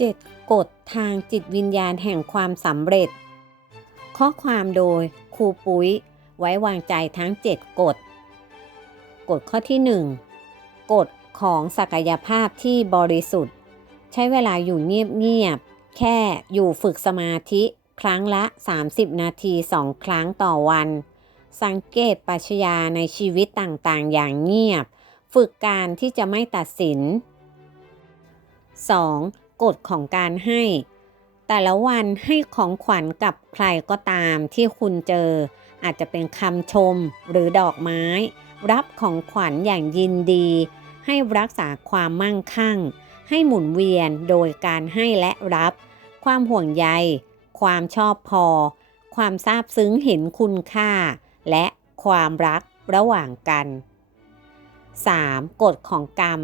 7. กฎทางจิตวิญญาณแห่งความสำเร็จ ข้อความโดยครูปุ้ย ไว้วางใจทั้ง 7 กฎ กฎข้อที่ 1 กฎของศักยภาพที่บริสุทธิ์ ใช้เวลาอยู่เงียบๆ แค่อยู่ฝึกสมาธิครั้งละ 30 นาที 2 ครั้งต่อวัน สังเกตปัชญาในชีวิตต่างๆ อย่างเงียบ ฝึกการที่จะไม่ตัดสิน 2. กฎของการให้ แต่ละวันให้ของขวัญกับใครก็ตามที่คุณเจอ อาจจะเป็นคำชมหรือดอกไม้ รับของขวัญอย่างยินดี ให้รักษาความมั่งคั่ง ให้หมุนเวียนโดยการให้และรับ ความห่วงใย ความชอบพอ ความซาบซึ้งเห็นคุณค่า และความรักระหว่างกัน 3. กฎของกรรม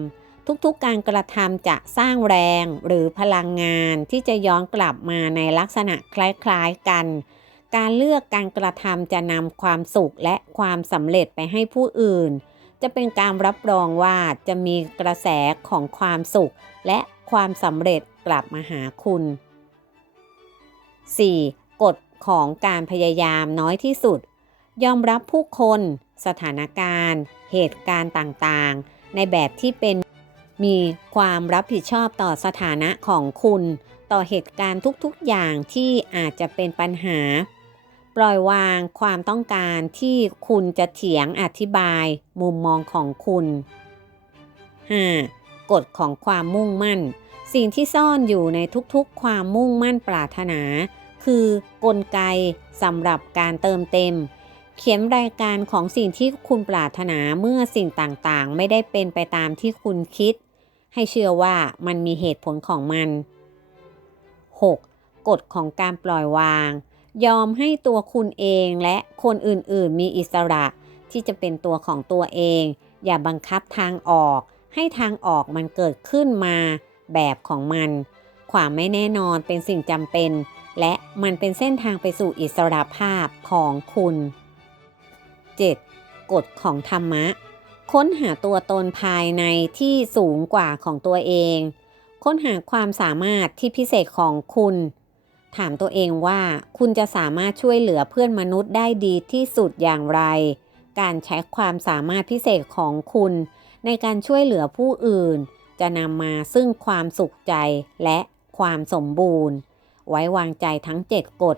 ทุกๆการกระทำจะสร้างแรงหรือพลังงานที่จะย้อนกลับมาในลักษณะคล้ายๆกัน การเลือกการกระทำจะนำความสุขและความสำเร็จไปให้ผู้อื่น จะเป็นการรับรองว่าจะมีกระแสของความสุข และความสำเร็จกลับมาหาคุณ 4. กฎของการพยายามน้อยที่สุด ยอมรับผู้คน สถานการณ์ เหตุการณ์ต่างๆ ในแบบที่เป็น มีความรับผิดชอบต่อสถานะของคุณ ต่อเหตุการณ์ทุกๆอย่างที่อาจจะเป็นปัญหา ปล่อยวางความต้องการที่คุณจะเถียงอธิบายมุมมองของคุณ 5. กฎของความมุ่งมั่น สิ่งที่ซ่อนอยู่ในทุกๆ ความมุ่งมั่นปรารถนา คือกลไกสำหรับการเติมเต็ม เขียนรายการของสิ่งที่คุณปรารถนาเมื่อสิ่งต่างๆ ไม่ได้เป็นไปตามที่คุณคิด ให้เชื่อว่ามันมีเหตุผลของมัน 6. กฎของการปล่อยวาง ยอมให้ตัวคุณเองและคนอื่นๆ มีอิสระที่จะเป็นตัวของตัวเอง อย่าบังคับทางออก ให้ทางออกมันเกิดขึ้นมาแบบของมัน ความไม่แน่นอนเป็นสิ่งจำเป็น และมันเป็นเส้นทางไปสู่อิสระภาพของคุณ 7. กฎของธรรมะ ค้นหาตัวตนภายในที่สูงกว่าของตัวเอง ค้นหาความสามารถที่พิเศษของคุณ ถามตัวเองว่าคุณจะสามารถช่วยเหลือเพื่อนมนุษย์ได้ดีที่สุดอย่างไร การใช้ความสามารถพิเศษของคุณ ในการช่วยเหลือผู้อื่น จะนำมาซึ่งความสุขใจและความสมบูรณ์ ไว้วางใจทั้ง 7 กฎ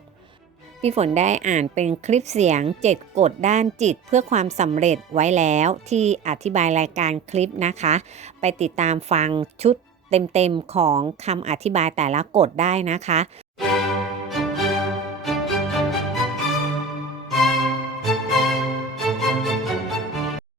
พี่ฝนได้อ่านเป็นคลิปเสียง 7กฎด้านจิตเพื่อความสำเร็จไว้แล้วที่อธิบายรายการคลิปนะคะ ไปติดตามฟังชุดเต็มๆของคำอธิบายแต่ละกฎได้นะคะ